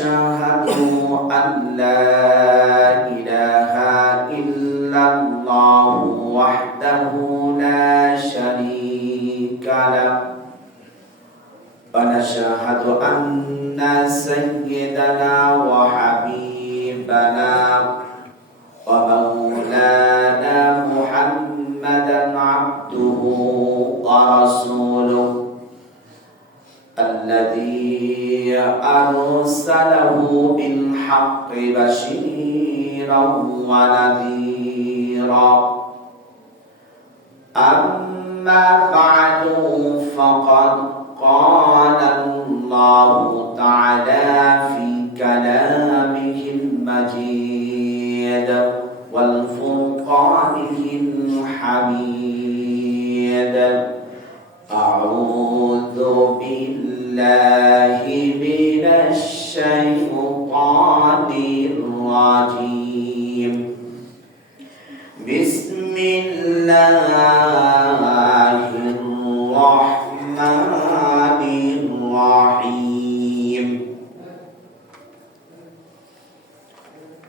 أشهد أن لا إله إلا الله وحده لا شريك له ونشهد أن سيدنا وحبيبنا ومولانا محمدا عبده ورسوله الذي أرسله بالحق بشيرا ونذيرا أما بعد فقد قال الله تعالى في كلامه المجيد والفرقانه الحميد أعوذ بالله من الشيطان الرجيم بسم الله الرحمن الرحيم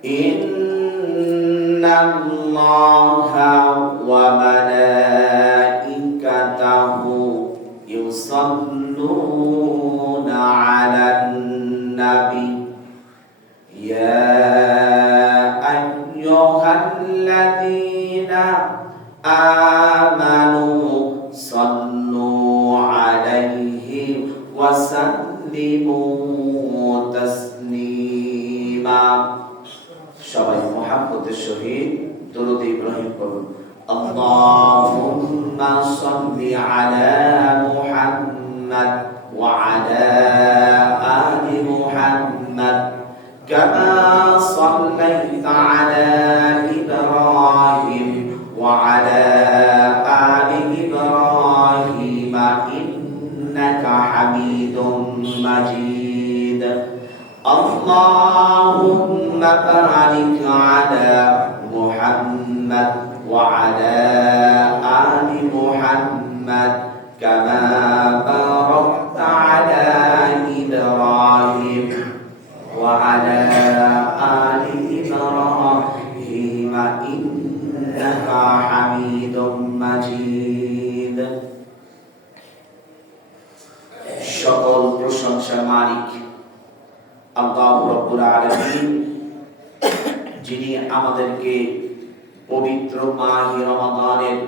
إن الله وملائكته يصلون على النبي يا أيها الذين آمنوا صلوا عليه وسلموا تسليما সবাই মুহাম্মদের সহিত দরুদ ইব্রাহিম পড়ুন আল্লাহুম্মা সাল্লি আলা মুহাম্মাদ ওয়া আলা আলি মুহাম্মাদ কামা সাল্লাইতা আলা ইব্রাহিম ওয়া আলা আলি ইব্রাহিম ইন্নাকা হামিদুম মাজিদ اللهم بارك على محمد وعلى آل محمد كما باركت على إبراهيم وعلى آل إبراهيم إنك حميد مجيد সকল প্রশংসার মালিক আল্লাহ রাব্বুল আলামিন, যিনি আমাদেরকে পবিত্র মাহে রমাদানের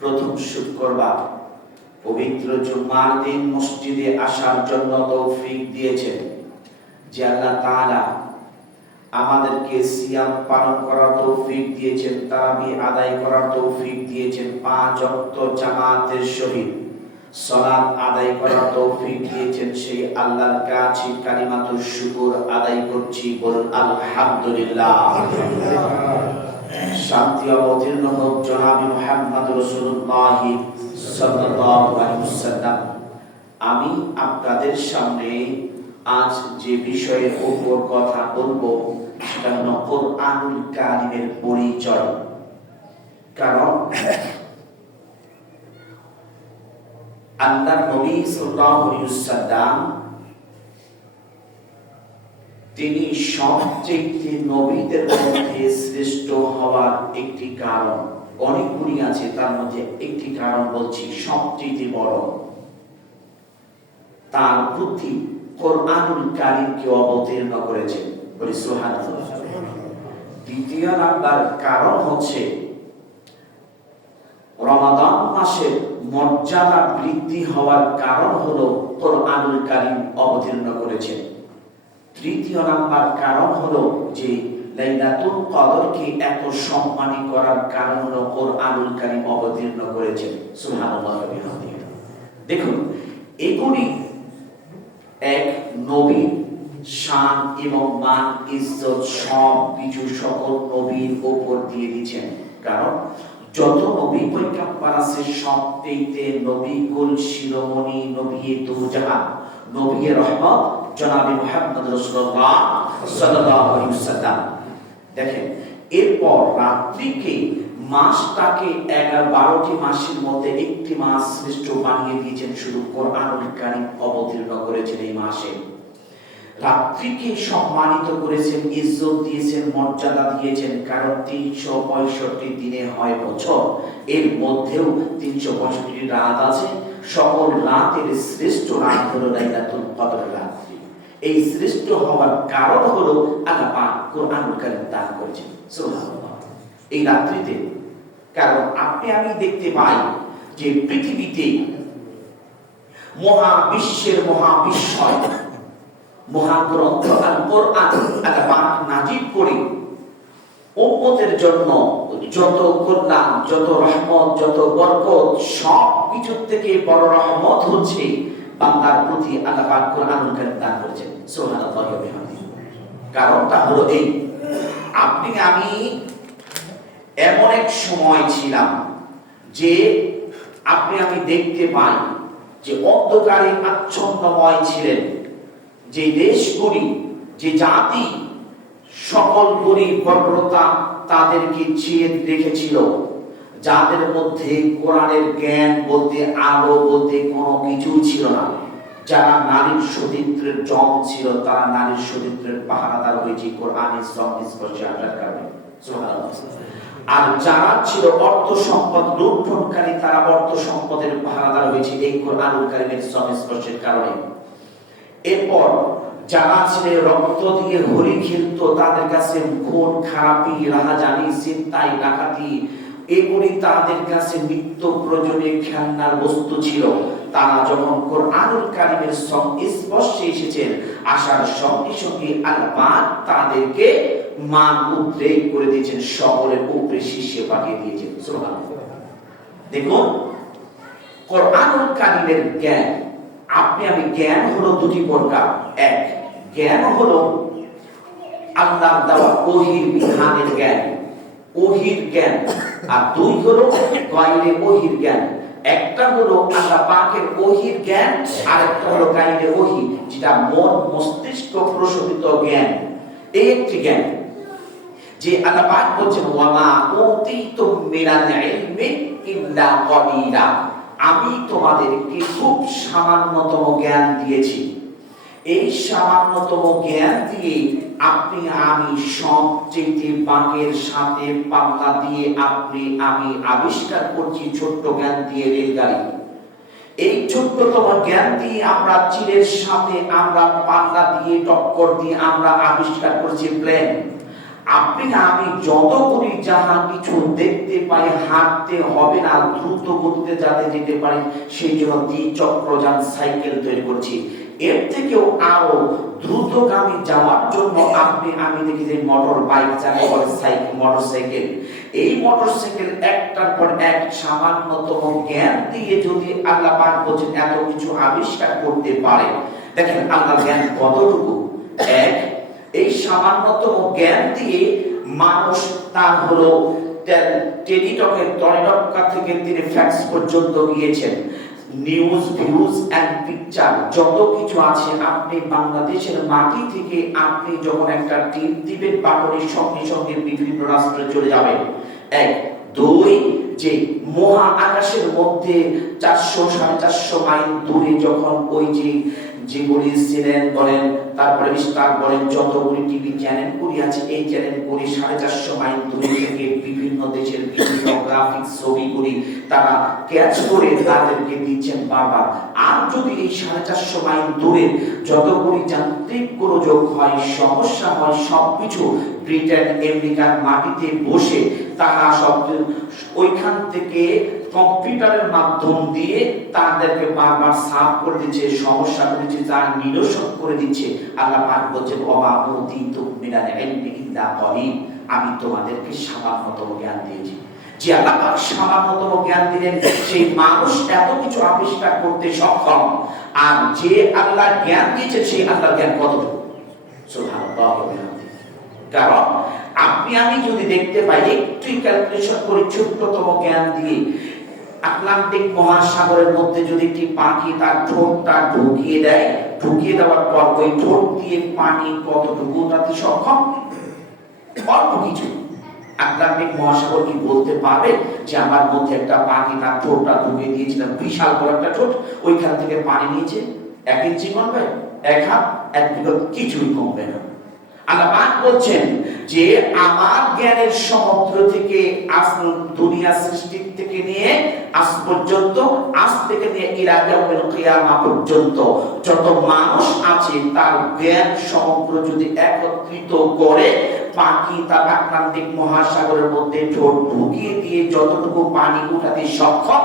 প্রথম শুক্রবার পবিত্র জুমার দিন মসজিদে আসার জন্য তৌফিক দিয়েছেন। যে আল্লাহ তাআলা আমাদেরকে সিয়াম পালন করার তৌফিক দিয়েছেন, তারাবি আদায় করার তৌফিক দিয়েছেন, 5 ওয়াক্ত জামাতের সহিত সালাত আদায় করার তৌফিক দিয়েছেন, সেই আল্লাহর কাছে কালিমাতুশ শুকর আদায় করছি, বলুন আলহামদুলিল্লাহ। শান্তি অবতীর্ণ হোক জনাবে মুহাম্মদ রাসূলুল্লাহ সাল্লাল্লাহু আলাইহি ওয়াসাল্লাম। আমি আপনাদের সামনে আজ যে বিষয়ের উপর কথা বলবো সেটা হলো কোরআনুল কারীমের পরিচয়। কারণ আল্লাহর নবী সাল্লাল্লাহু আলাইহি ওয়াসাল্লাম তিনি সবচেয়ে নবীদের মধ্যে শ্রেষ্ঠ হওয়ার একটি কারণ, অনেকগুলি আছে, তার মধ্যে একটি কারণ বলছি, সবচেয়ে বড়, তার প্রতি কোরআনুল কারীমকে অবতীর্ণ করেছেন, বলি সুবহানাল্লাহ। দ্বিতীয় নাম্বার কারণ হচ্ছে রমাদান মাসের মর্যাদা বৃদ্ধি হওয়ার কারণ হলো কোরআনুল কারীম অবতীর্ণ করেছেন। তৃতীয় নাম্বার কারণ হলো যে লাইলাতুল কদরকে এত সম্মানী করার কারণ হলো কোরআনুল কারীম অবতীর্ণ করেছেন। সুবহানাল্লাহ। দেখুন, এগুলি এক নবীর শান এবং মান ইজ্জত সব কিছু সকল নবীর উপর দিয়ে দিয়েছেন। কারণ যত নবী পয়গম্বর আছে সবচেয়ে নবী কুল শিরোমণি, নবী দুজাহান, নবী রহমত জনাবে মুহাম্মদ রাসূলুল্লাহ সাল্লাল্লাহু আলাইহি ওয়াসাল্লাম। দেখেন, এরপর রাত্রিকে মাসটাকে 12টি মাসের মধ্যে একটি মাস শ্রেষ্ঠ বানিয়ে দিয়েছেন, শুধু কোরআনুল কারীম অবতীর্ণ করেছেন এই মাসে। রাত্রিকে সম্মানিত করেছেন, ইজ্জত দিয়েছেন, মর্যাদা দিয়েছেন। কারণ 365 দিনে হয় বছর, এর মধ্যেও 365 রাত আছে। সকল রাতের শ্রেষ্ঠ রাত হলো লাইলাতুল কদর রাত্রি। এই শ্রেষ্ঠ হওয়ার কারণ হলো আল্লাহ পাক কোরআনুল কারীম দান করেছেন, সুবহানাল্লাহ, এই রাত্রিতে। কারণ আপনি আমি দেখতে পাই যে পৃথিবীতে মহাবিশ্বের মহাবিস্ময় মহাগ্রন্থ আল কোরআন আল্লাহ পাক নাজিল করে উম্মতের জন্য যত কল্যাণ, যত রহমত, যত বরকত, সব কিছুর থেকে বড় রহমত হচ্ছে বান্দার প্রতি আল্লাহ পাক কোরআনুল কারীম দান করেছেন, সুবহানাল্লাহ ওয়া বিহামদিহি। কারণটা হলো এই, আপনি আমি এমন এক সময় ছিলাম যে আপনি আমি দেখতে পাই যে অন্ধকারে আচ্ছন্নময় ছিলেন যে দেশগুলি, যে জাতি সকল গরিব বর্বরতা তাদেরকে চেয়ে রেখেছিল, যাদের মধ্যে কোরআনের জ্ঞান বলতে, আলো বলতে কোনো কিছু ছিল না। যারা নারীর সতীত্বের জম ছিল, তারা নারীর সতীত্বের পাহারাদার হয়েছে কোরআনের সংস্পর্শে আসার কারণে, সুবহানাল্লাহ। আর যারা ছিল অর্থ সম্পদ লুণ্ঠনকারী, তারা অর্থ সম্পদের পাহারাদার হয়েছে এই কোরআনুল কারীমের সংস্পর্শের কারণে। এরপর যারা ছিল রক্ত দিয়ে হরি খেলত, তাদের কাছে খুন খারাপি, রাহাজানি, চিন্তাই, ডাকাতি এগুলি তাদের কাছে নিত্য প্রয়োজনীয় খেলনার বস্তু ছিল। তারা যখন কোরআনুল কারীমের সংস্পর্শে এসেছেন, আসার সঙ্গে সঙ্গে আল্লাহ পাক তাদেরকে মান উদ্রেক করে দিয়েছেন, সকলের উপরে শীর্ষে পাঠিয়ে দিয়েছেন, সুবহানাল্লাহ। দেখুন, কোরআনুল কারীমের জ্ঞান, আপনি আমি জ্ঞান হলো দুটি প্রকার। এক, জ্ঞান হলো আল্লাহর দেওয়া ওহীর বিধানের জ্ঞান, ওহীর জ্ঞান। আর দুই হলো গায়রে ওহীর জ্ঞান। একটা হলো আল্লাহ পাকের ওহীর জ্ঞান, আর একটা হলো গায়রে ওহী, যেটা মন মস্তিষ্ক প্রশোভিত জ্ঞান। এই একটি জ্ঞান যে আল্লাহ পাক বলেন, ওয়া মা উতিতুম মিনাল ইলমি ইল্লা কলিলা, আমি তোমাদেরকে খুব সামান্যতম জ্ঞান দিয়েছি। এই সামান্যতম জ্ঞান দিয়ে আপনি আমি সবচেয়ে বাঁকের সাথে পাল্লা দিয়ে আপনি আমি আবিষ্কার করছি ছোট্ট জ্ঞান দিয়ে রেলগাড়ি। এই ছোট্টতম জ্ঞান দিয়ে আমরা চিলের সাথে আমরা পাল্লা দিয়ে টক্কর দিয়ে আমরা আবিষ্কার করছি প্লেন। আপনি আমি যত করি যাহা কিছু দেখতে পাই, হাঁটতে হবে না, দ্রুত গতিতে যাতে যেতে পারি, সেই জন্য দ্বিচক্রযান সাইকেল তৈরি করছি। এর থেকেও আরো দ্রুতগামী যাওয়ার জন্য আপনি আমি দেখি যে মোটর বাইক চালায়, সাইকেল, মোটরসাইকেল। এই মোটরসাইকেল একটার পর এক সামান্যতম জ্ঞান দিয়ে যদি আল্লাহ পাক বলেন এত কিছু আবিষ্কার করতে পারে, দেখেন আল্লাহর জ্ঞান কতটুকু। এক, এই সামান্যতম জ্ঞান দিয়ে মানুষ তার হলো টেলিটকের টলিটকা থেকে তিনি ফ্যাক্স পর্যন্ত গিয়েছেন। নিউজ, ভিউজ এন্ড পিকচার যত কিছু আছে, আপনি বাংলাদেশের মাটি থেকে আপনি যখন একটা টিপ দিবেন, বাটনের সঙ্গে সঙ্গে বিভিন্ন রাষ্ট্রে চলে যাবে। এক। দুই, যে মহা আকাশের মধ্যে 400-450 মাইল দূরে যখন ওই যেগুলি সিনেন বলেন, তারপরে স্টার বলেন, যতগুলি টিভি চ্যানেলগুলি আছে, এই চ্যানেলগুলি 450 মাইল দূরে থেকে বিভিন্ন দেশের বিভিন্ন গ্রাফিক্স ছবিগুলি তারা ক্যাচ করে তাদেরকে দিচ্ছেন বারবার। আর যদি এই 450 মাইল দূরে যতগুলি যান্ত্রিক গোলযোগ হয়, সমস্যা হয়, সবকিছু ব্রিটেন আমেরিকার মাটিতে বসে তারা সব ওইখান থেকে কম্পিউটারের মাধ্যম দিয়ে তাদেরকে বারবার সাফ করে দিচ্ছে, সমস্যা করেছে, যা নিরসন করে দিচ্ছে। আল্লাহ পাক বলেন, ওয়া উতিতু মিনাল ইলমি ইল্লা কলিল, আমি তোমাদেরকে সামান্যতম জ্ঞান দিয়েছি। যে আল্লাহ পাক সামান্যতম জ্ঞান দিলেন, সেই মানুষ এত কিছু আবিষ্কার করতে সক্ষম। আর যে আল্লাহ জ্ঞান দিয়েছে, সেই আল্লাহর জ্ঞান কতটুকু, সুবহানাল্লাহ। কারণ আপনি আমি যদি দেখতে পাই, একটু ক্যালকুলেশন করে ছোট্টতম জ্ঞান দিয়ে আটলান্টিক মহাসাগরের মধ্যে যদি একটি পাখি তার ঠোঁটটা ঢুকিয়ে দেয়, ঢুকিয়ে দেওয়ার পর ওই ঠোঁট দিয়ে পানি কতটুকু তাতে সক্ষম, অল্প কিছু। আটলান্টিক মহাসাগর কি বলতে পারবে যে আমার মধ্যে একটা পাখি তার ঠোঁটটা ঢুকিয়ে দিয়েছিলাম, বিশাল বড় একটা ঠোঁট, ওইখান থেকে পানি নিয়েছে? 1 ইঞ্চি কমবে, 1 হাত 1 বিঘত কিছুই কমবে না। আল্লাহ পাক বলছেন যে আমার জ্ঞানের সমুদ্র থেকে দুনিয়া সৃষ্টি থেকে নিয়ে আজ পর্যন্ত, আজ থেকে নিয়ে ইলা ইয়াউমিল কিয়ামা পর্যন্ত যত মানুষ আছে তার জ্ঞান সমগ্র যদি একত্রিত করে পাখি তার আটলান্টিক মহাসাগরের মধ্যে ঠোঁট ঢুকিয়ে দিয়ে যতটুকু পানি উঠাতে সক্ষম,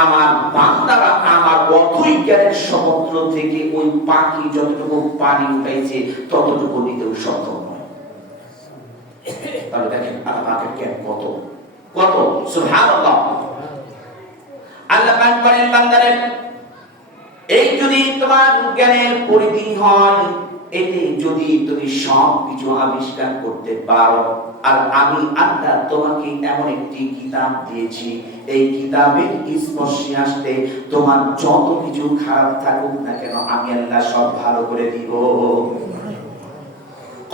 আমার বান্দারা আমার অথই জ্ঞানের সমুদ্র থেকে ওই পাখি যতটুকু পানি উঠাইছে ততটুকু নিতেও সক্ষম নয়। তাহলে দেখেন আল্লাহ পাকের জ্ঞান কত কত, সুবহানাল্লাহ। আল্লাহ পাক বলেন বান্দারে, এই যদি তোমার জ্ঞানের পরিধি হয়, এতে যদি তুমি সব কিছু আবিষ্কার করতে পারো, আর আমি আল্লাহ তোমাকে এমন একটি কিতাব দিয়েছি, এই কিতাবের স্পর্শে আসলে তোমার যত কিছু খারাপ থাকুক না কেন আমি আল্লাহ সব ভালো করে দিব।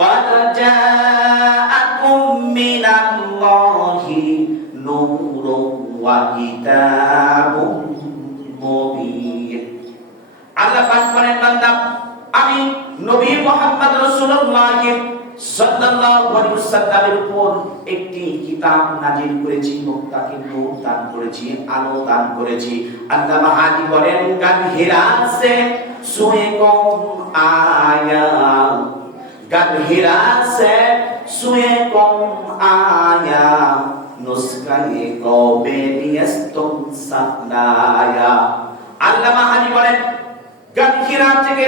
قد جاءكم من الله نور وكتاب مبين। আল্লাহ পাক বলেন বান্দা, আমি নবী মুহাম্মদ রাসূলুল্লাহ সাল্লাল্লাহু আলাইহি ওয়াসাল্লামের উপর একটি কিতাব নাজিল করেছি, মুক্তাকে নূর দান করেছি, আলো দান করেছি। আল্লাহ মাহাদি বলেন গান হিরা সে সুয়ে কম আয়া, গান হিরা সে সুয়ে কম আয়া, নুসকায়ে কবে নিয়স্তুম সানায়া। আল্লাহ মাহাদি বলেন গান হিরা থেকে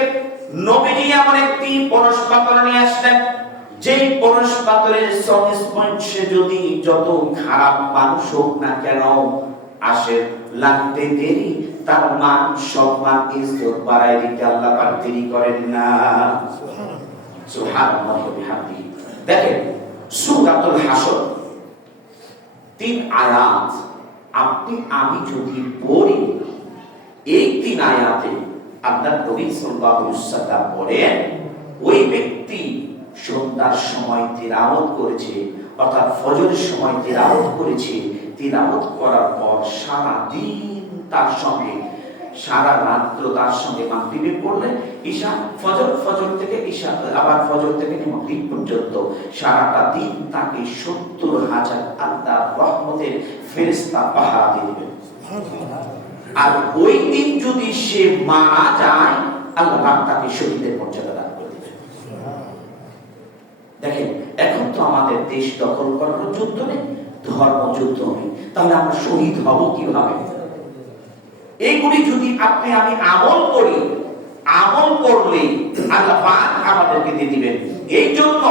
নবীজি এমন একটি পরশ পাথর নিয়ে আসলেন, যেই পরশ পাথরের সংস্পর্শে যদি যত খারাপ মানুষ হোক না কেন আসে, লাগতে দেরি তার মান সম্মান ইজ্জত বাড়ায় দিতে আল্লাহ পাক দেরি করেন না। সুবহানাল্লাহ ওয়া বিহামদিহি। দেখেন সূরাতুল হাসর 3 আয়াত আপনি আমি যদি পড়ি, এই 3 আয়াতে আল্লাহ নবী সাল্লাল্লাহু আলাইহি ওয়াসাল্লাম বলেন ওই ব্যক্তি সন্ধ্যার সময় তিলাওয়াত করেছে, অর্থাৎ ফজরের সময় তিলাওয়াত করেছে, তিলাওয়াত করার পর সারা দিন তার সঙ্গে, সারা রাত তার সঙ্গে মাগরিবে পড়লে ঈশা, ফজর থেকে ঈশা, আবার ফজর থেকে মাগরিব পর্যন্ত সারাটা দিন তাকে 70,000 আল্লাহর রহমতের ফেরেশতা পাহারা দিয়ে দিবেন। আর ওই দিন যদি সে মারা যায় আল্লাহ পাক তাকে শহীদের মর্যাদা দান করে দিবেন। দেখেন এখন তো আমাদের দেশ দখল করার যুদ্ধ নেই, ধর্ম যুদ্ধ নেই, তাহলে আমরা শহীদ হব কিভাবে? এইগুলি যদি আপনি আমি আমল করি, আমল করলে আল্লাহ পাক আমাদেরকে দিয়ে দিবেন। এই জন্য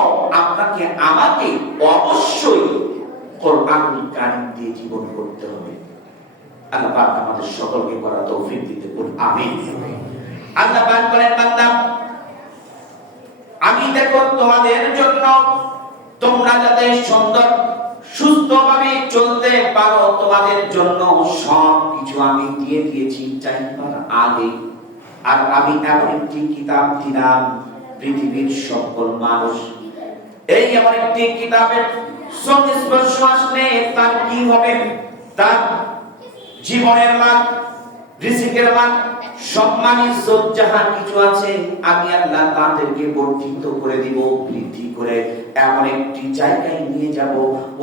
আপনাকে আমাকে অবশ্যই কোরআনুল কারীম দিয়ে জীবন করতে হবে। আল্লাহ পাক আমাদের সকলকে করার তৌফিক দিতে বলুন, আমিন। আল্লাহ পাক বলেন বান্দা, আমি দেখো তোমাদের জন্য তোমরা যাতে সুন্দর সুস্থভাবে চলতে পারো, তোমাদের জন্য সব কিছু আমি দিয়ে দিয়েছি চাইবার আগে। আর আমি এমন একটি কিতাব দিলাম পৃথিবীর সকল মানুষ, এই এমন একটি কিতাবের সংস্পর্শ আসলে তার কি হবে? তার জীবনের মান, রিজিকের মান, সম্মান, ইজ্জত যাহা কিছু আছে আমি আল্লাহ তাদেরকে বর্ধিত করে দিব, বৃদ্ধি করে এমন একটি জায়গায় নিয়ে যাব,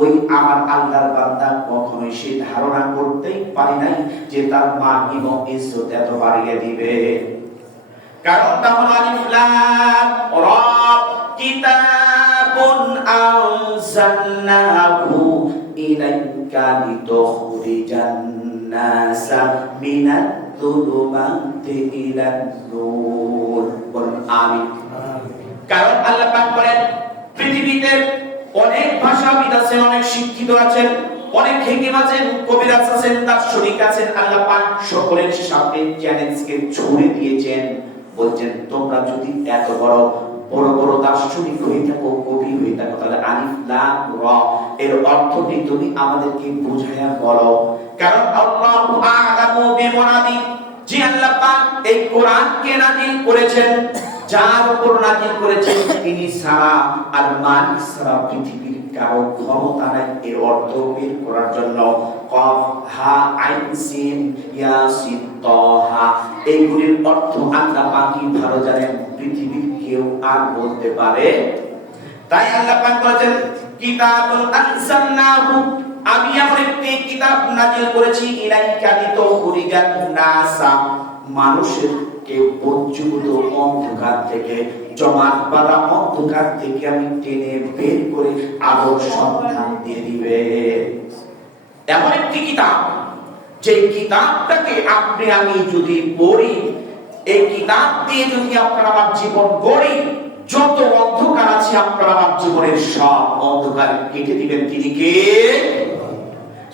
ওই আমার আল্লাহর বান্দা কখনোই সে ধারণা করতেই পারে নাই যে তার মান এবং ইজ্জত এত বাড়িয়ে দিবে। কারণ তাহলে আলিফ লাম রা, কিতাবুন আনজালনাহু ইলাইকা লিতুখরিজান নাসা মিনাত যুলুমাতি ইলান নূর। বলুন আমিন। কারণ আল্লাহ পাক বলেন পৃথিবীতে অনেক ভাষাবিদ আছেন, অনেক শিক্ষিত আছেন, অনেক হিকিম আছেন, কবিরাজ আছেন, দার্শনিক আছেন। আল্লাহ পাক সকলের সামনে চ্যালেঞ্জকে ছুড়ে দিয়েছেন, বলছেন তোমরা যদি এত বড় বড় বড় দার্শনিক হয়ে থাকো, কবি হয়ে থাকো, তাহলে আলিফ লাম রা এর অর্থটি তুমি আমাদেরকে বুঝাইয়া বলো। কারণ আল্লাহু আ'লামু বিমুরাদি, যে আল্লাহ পাক এই কোরআনকে নাযিল করেছেন, যার উপর নাযিল করেছেন তিনি ছাড়া আর মালিক ছাড়া পৃথিবীর কারো ক্ষমতা নাই। এর অর্থ বের করার জন্য কফ হা আইন সিন ইয়াসিন তাহা এইগুলির অর্থ আল্লাহ পাকই ভালো জানেন, পৃথিবীর কেউ আর বলতে পারে। তাই আল্লাহ পাক বলেছেন কিতাবুন আনজালনাহু, আমি এমন একটি কিতাব নাযিল করেছি ইলাইকা লিতুখরিজান নাসা, মানুষের কে বঞ্চিত অন্ধকার থেকে, জমাট বাঁধা অন্ধকার থেকে আমি টেনে বের করে আলোর সন্ধান দিয়ে দিবে। এমন একটি কিতাব, যে কিতাবটাকে আপনি আমি যদি পড়ি, এই কিতাব দিয়ে যদি আপনার আমার জীবন গড়ি, যত অন্ধকার আছে আপনার আমার জীবনের সব অন্ধকার কেটে দিবেন তিনি কে?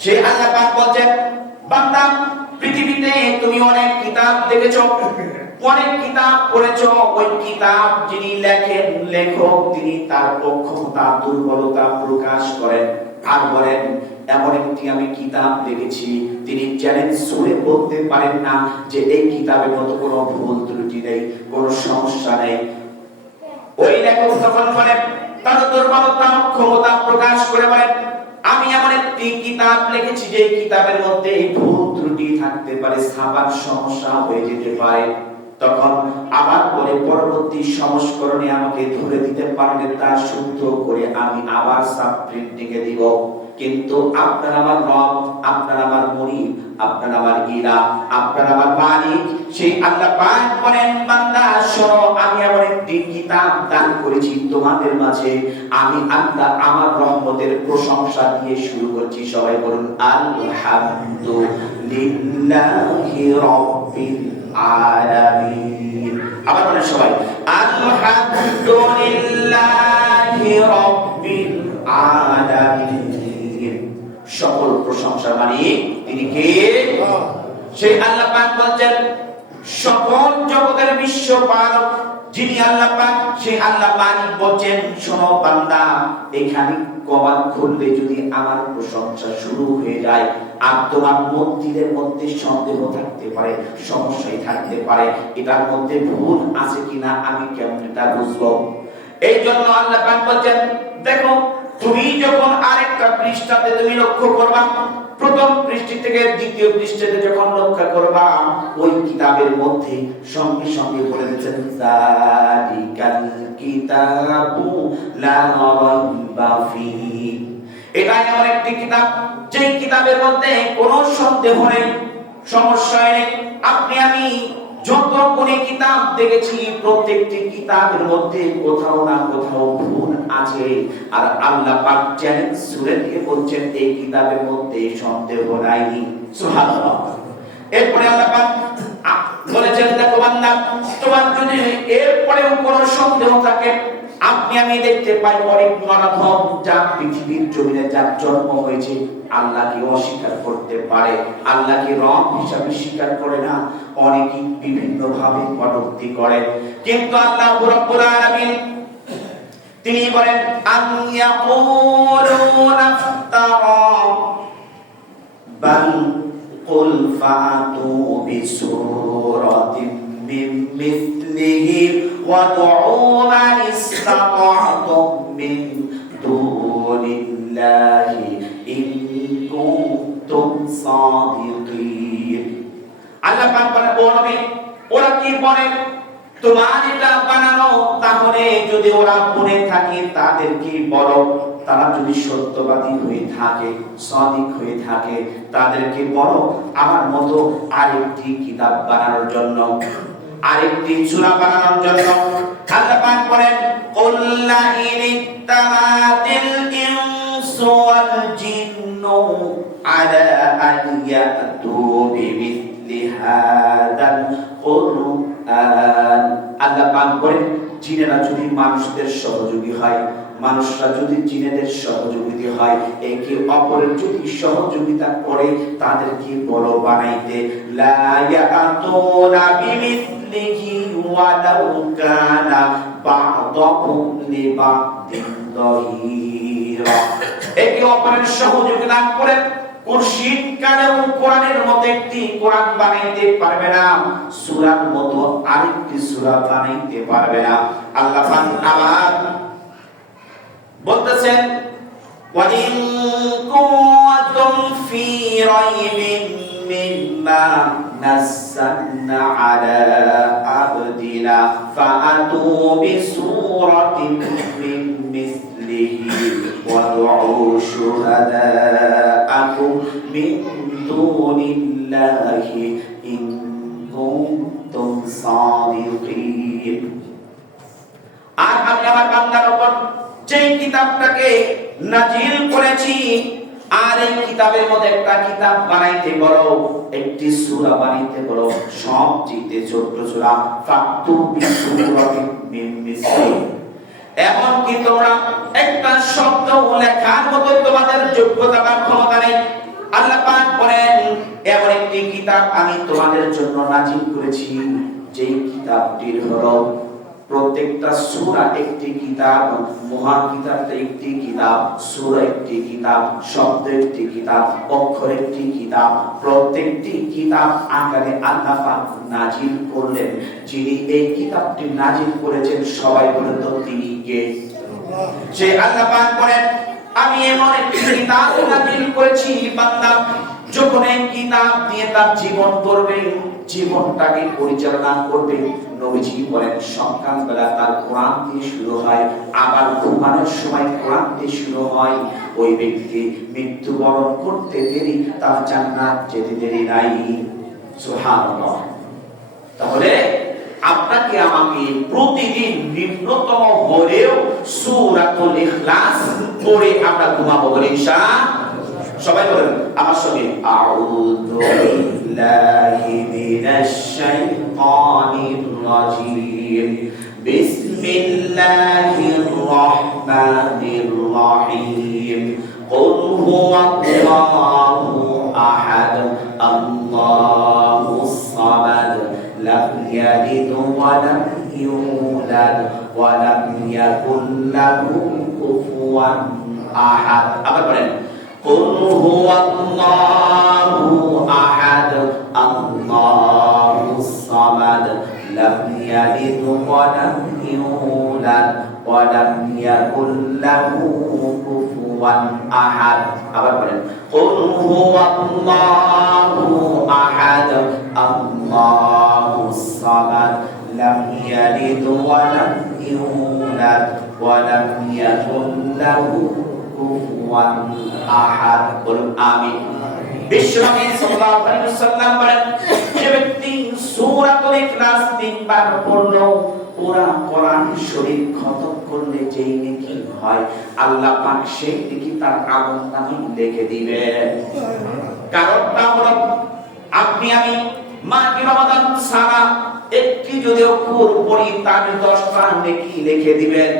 সে আল্লাহ পাক বলেন, বান্দা পৃথিবীতে তুমি অনেক কিতাব দেখেছো, অনেক কিতাব পড়েছো, ওই কিতাব যিনি লেখেন লেখক তিনি তার অক্ষমতা দুর্বলতা প্রকাশ করেন আর বলেন এমন একটি আমি কিতাব দেখেছি, তিনি চ্যালেঞ্জ ছুড়ে বলতে পারেন না যে এই কিতাবের মতো কোনো ভুল ত্রুটি নেই, কোনো সমস্যা নেই। ওই লেখক তখন বলেন, তার দুর্বলতা অক্ষমতা প্রকাশ করে বলেন আমি এমন একটি কিতাব লিখেছি যে কিতাবের মধ্যে ভুল ত্রুটি থাকতে পারে, ছাপার সমস্যা হয়ে যেতে পারে। তখন আবার পরে পরবর্তী সংস্করণে আমাকে ধরে দিতে পারলে তা শুদ্ধ করে আমি আবার সাব প্রিন্টিং এ দিব। কিন্তু আপনার আমার রব, আপনার আমার মুনিব, আপনার আমার ইলা, আপনার আমার মালিক সেই আল্লাহ পাক বলেন, বান্দা শোনো, আমি এমন একটি কিতাব দান করেছি তোমাদের মাঝে, আমি আল্লাহ আমার রহমতের প্রশংসা দিয়ে শুরু করছি। সবাই বলুন আলহামদুলিল্লাহি রাব্বিল আলামিন। আবার বলেন সবাই আলহামদুলিল্লাহি রাব্বিল আলামিন। সকল প্রশংসা মালিক তিনি কে? সেই আল্লাহ পাক বলেন সকল জগতের বিশ্ব পালক যিনি আল্লাহ পাক, সেই আল্লাহ মালিক বলেন শোনো বান্দা, এখানে কবাট খুললে যদি আমার প্রশংসা শুরু হয়ে যায় আর তোমার মন্দিরের মধ্যে সন্দেহ থাকতে পারে, সমস্যাই থাকতে পারে, এটার মধ্যে ভুল আছে কিনা আমি কেমন এটা বুঝবো? এই জন্য আল্লাহ পাক বলেন দেখো তুমি যখন আরেকটা পৃষ্ঠাতে তুমি লক্ষ্য করবা, প্রথম পৃষ্ঠা থেকে দ্বিতীয় পৃষ্ঠাতে যখন লক্ষ্য করবা, ওই কিতাবের মধ্যে সঙ্গে সঙ্গে বলে দিয়েছেন যালিকাল কিতাবু লা রাইবা ফিহি, এটা এমন একটি কিতাব যে কিতাবের মধ্যে কোনো সন্দেহ নেই, সমস্যা নেই। আপনি আমি যত কোন কিতাব দেখেছি প্রত্যেকটি কিতাবের মধ্যে কোথাও না কোথাও ভুল আছে, আর আল্লাহ পাক চ্যালেঞ্জ ছুড়ে দিয়ে বলছেন এই কিতাবের মধ্যে সন্দেহ নাই। সুবহানাল্লাহ। এরপরে আল্লাহ পাক বলেছেন দেখো বান্দা, তোমার যদি এরপরেও কোনো সন্দেহ থাকে, আপনি আমি দেখতে পাই অনেক মানব যা পৃথিবীর জমিনে যার জন্ম হয়েছে আল্লাহকে অস্বীকার করতে পারে, আল্লাহকে রব হিসাবে স্বীকার করে না, অনেকেই বিভিন্ন ভাবে কটূক্তি করে। কিন্তু আল্লাহ রাব্বুল আলামিন তিনি বলেন আন ইয়াকুলুনা ইফতারা বাল কুল ফাতু বিসূরাতিন মিন মিসলিহি ওয়া দু'উ মান ইসতাতা'তুম মিন দুনিল্লাহি ইন কুনতুম সাদিকিন। আল্লাহ পাক বলেন ও নবী, ওরা কি বলে তোমার এটা বানানো, তাহলে যদি ওরা বলে থাকে তাদেরকে বলো, তারা যদি সত্যবাদী হয়ে থাকে, সাদিক হয়ে থাকে, তাদেরকে বলো আমার মতো আরেকটি কিতাব বানানোর জন্য, আরেকটি সূরা বানানোর জন্য। আল্লাহ পাক বলেন কুল লা ইনিত্তামাতিল ইনসু ওয়াল জিন্নু আলা আন ইয়াতু বিমিসলি হাদাল কুরআন। আল্লাহ পাক বলেন জিনেরা যদি মানুষদের সহযোগী হয়, মানুষরা যদি জিনেদের সহযোগিতা হয়, একে অপরের যদি সহযোগিতা করে তাদেরকে বড় বানাইতে, লা ইয়াতুনা বিমিসলিহি ওয়ালাউ কানা বা'দুহুম লিবা'দিন যাহিরা। একে অপরের সহযোগিতা করে কুরশিদ কানেও কোরআনের মতো একটি কোরআন বানাইতে পারবে না, সূরার মতো আরেকটি সূরা বানাইতে পারবে না। আল্লাহ পাক আবার বলতেছেন ওয়াইন কুনতুম ফি রাইবিন মিম্মা নাযালনা আলা আবদিনা ফাআতু বিসূরাতিন মিন মিসলিহি ওয়াদউ শুহাদাআকুম মিন দুনিল্লাহি ইন কুনতুম সাদিকিন। আর আমি আমার বান্দার উপর যে কিতাবটাকে নাজিল করেছি, আর এই কিতাবের মধ্যে একটা কিতাব বানাইতে বলো, একটি সূরা বানাইতে বলো, সবচেয়ে ছোট সূরা ফাতু বিসূরাতিন মিন মিসলি। এখন কি তোমরা একটা শব্দ লেখার মতো তোমাদের যোগ্যতা বা ক্ষমতা নেই। আল্লাহ পাক বলেন এমন একটি কিতাব আমি তোমাদের জন্য নাজিল করেছি, যেই কিতাবটির হলো প্রত্যেকটা সূরা একটি কিতাব, মহান কিতাবটা একটি কিতাব, সূরা একটি কিতাব, শব্দ একটি কিতাব, অক্ষর একটি কিতাব। প্রত্যেকটি কিতাব আকারে আল্লাহ পাক নাজিল করলেন। যিনি এই কিতাবটি নাজিল করেছেন সবাই বলেন তো তিনি কে? যে আল্লাহ পাক বলেন আমি এমন একটি কিতাব নাজিল করেছি, বান্দা যখন এই কিতাব দিয়ে তার জীবন করবে, জীবনটাকে পরিচালনা করবে। নবীজি বলেন সকালবেলা তার কোরআন দিয়ে শুরু হয়, আবার ঘুমানোর সময় কোরআন দিয়ে শুরু হয়। ওই ব্যক্তি মৃত্যুবরণ করতে দেরি, তার জান্নাত যেতে দেরি নাই। সুবহানাল্লাহ। তাহলে আপনাকে আমাকে প্রতিদিন নিম্নতম হলেও সূরাতুল ইখলাস পড়ে আমরা ঘুমাবো বলে ইনশাআল্লাহ। সবাই বলেন আমার সঙ্গে আউযু বিল্লাহি মিনাশ শাইতানির রাজীম বিসমিল্লাহির রহমানির রহিম কুল হুয়াল্লাহু আহাদ আল্লাহুস সামাদ লাম ইয়ালিদ ওয়া লাম ইউলাদ ওয়া লাম ইয়াকুল লাহু কুফুয়ান আহাদ। আবার বলেন قل هو الله أحد الله الصمد لم يلد ولم يولد ولم يكن له كفوا أحد। قل هو الله أحد الله الصمد لم يلد ولم يولد ولم يكن له কুফুয়ান আহাদ। বলুন আমিন। বিশ্বনবী সাল্লাল্লাহু আলাইহি ওয়াসাল্লাম বলেন যে ব্যক্তি সূরাতুল ইখলাস তিনবার পড়লো, পুরা কোরআন শরীফ খতম করলে যেই নেকি হয়, আল্লাহ পাক সেই নেকি তার আমলনামায় লিখে দিবেন। কারণটা হলো আপনি আমি মাকে রমাদান সারা একটি যদি অক্ষর পড়ি তার 10টা নেকি লিখে দিবেন।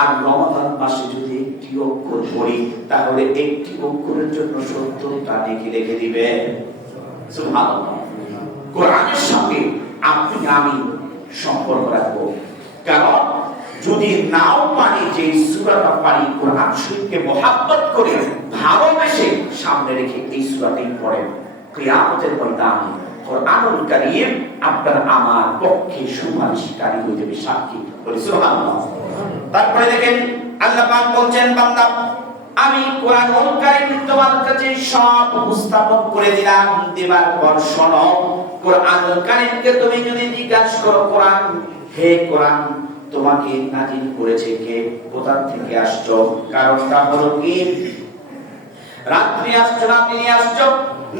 আর রমাদান মাসে যদি একটি অক্ষর পড়ি তাহলে একটি অক্ষরের জন্য 70টা নেকি লিখে দিবেন। সুবহানাল্লাহ। কোরআনের সঙ্গে আপনি আমি সম্পর্ক রাখবো। কারণ যদি নাও পারি, যে সূরাটা পারি কোরআন শরীফকে মহব্বত করে ভালোবেসে সামনে রেখে এই সূরাটি পড়েন, কিয়ামতের ময়দানে কোরআনুল কারীম আপনার আমার পক্ষে সুপারিশকারী হয়ে যাবে, সাক্ষী। বলি সুবহানাল্লাহ। তারপরে দেখেন আল্লাহ পাক বলছেন বান্দা আমি কোরআনুল কারীম তোমার কাছে সব উপস্থাপন করে দিলাম, দেবার পর শোনো। কোরআনুল কারীমকে তুমি যদি জিজ্ঞাসা করো কোরআন, হে কোরআন তোমাকে নাজিল করেছে কে, কোথা থেকে আসছো? কারণটা হলো কি রাত্রি আসছো না দিনে আসছো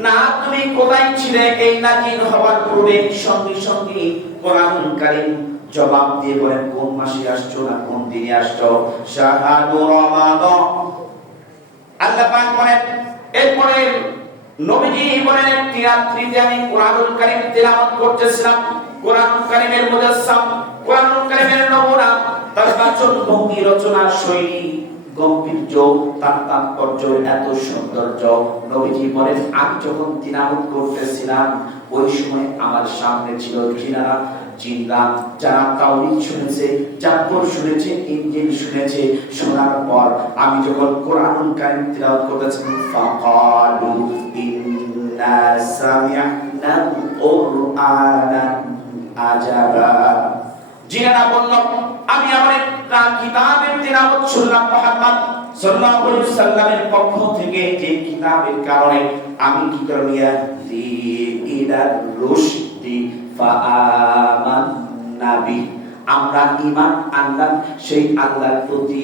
না, তুমি কোথায় ছিলে এই নাজিল হওয়ার পূর্বে? সঙ্গে সঙ্গে কোরআনুল কারীম জবাব দিয়ে বলেন কোন মাসে আসছো না কোন দিনে আসছো। শাহরু রমাদান। আল্লাহ পাক বলেন এরপরে নবীজি বলেন একটি রাত্রিতে আমি কোরআনুল কারীম তেলাওয়াত করতেছিলাম। কোরআনুল কারীমের মুজাসসাম, কোরআনুল কারীমের নমুনা, তার বাচন ভঙ্গি, রচনা শৈলী, গম্ভীর্য, তার তাৎপর্য এত সৌন্দর্য। নবীজি বলেন আমি যখন তিলাওয়াত করতেছিলাম ওই সময় আমার সামনে ছিল জিনরা যারা তাওহীদ শুনেছে, জাব্বর শুনেছে, ইনজিল শুনেছে, শোনার পর আমি যখন কোরআনুল কারীম তিলাওয়াত করতেছি, ফাকালু ইন্না সামি'না কুরআনান আজাবা, জিনেরা বলল আমি আমার একটা কিতাবের তিলাওয়াত শুনলাম মুহাম্মদ সাল্লাল্লাহু আলাইহি ওয়াসাল্লামের পক্ষ থেকে, যে কিতাবের কারণে আমি কি করলাম, ইলা রুশদি ফাআমান্না বি, আমরা ঈমান আনলাম সেই আল্লাহর প্রতি।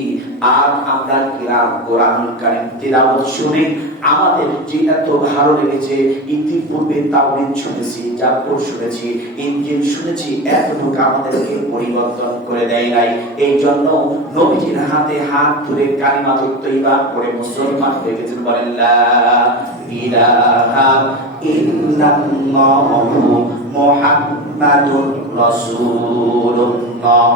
আর আমরা কোরআনুল কারীম তিলাওয়াত শুনে আমাদের যে এত ভালো লেগেছে, ইতিপূর্বে তাওহীদ শুনেছি, জাব্বর শুনেছি, ইনজিল শুনেছি, এতটুকু আমাদেরকে পরিবর্তন করে দেয় নাই। এই জন্য নবীজির হাতে হাত ধরে কালিমাতুত তাইয়্যিবা পড়ে মুসলমান হয়ে গেছেন। বলেন লা ইলাহা ইল্লাল্লাহু মুহাম্মাদুর রাসূলুল্লাহ।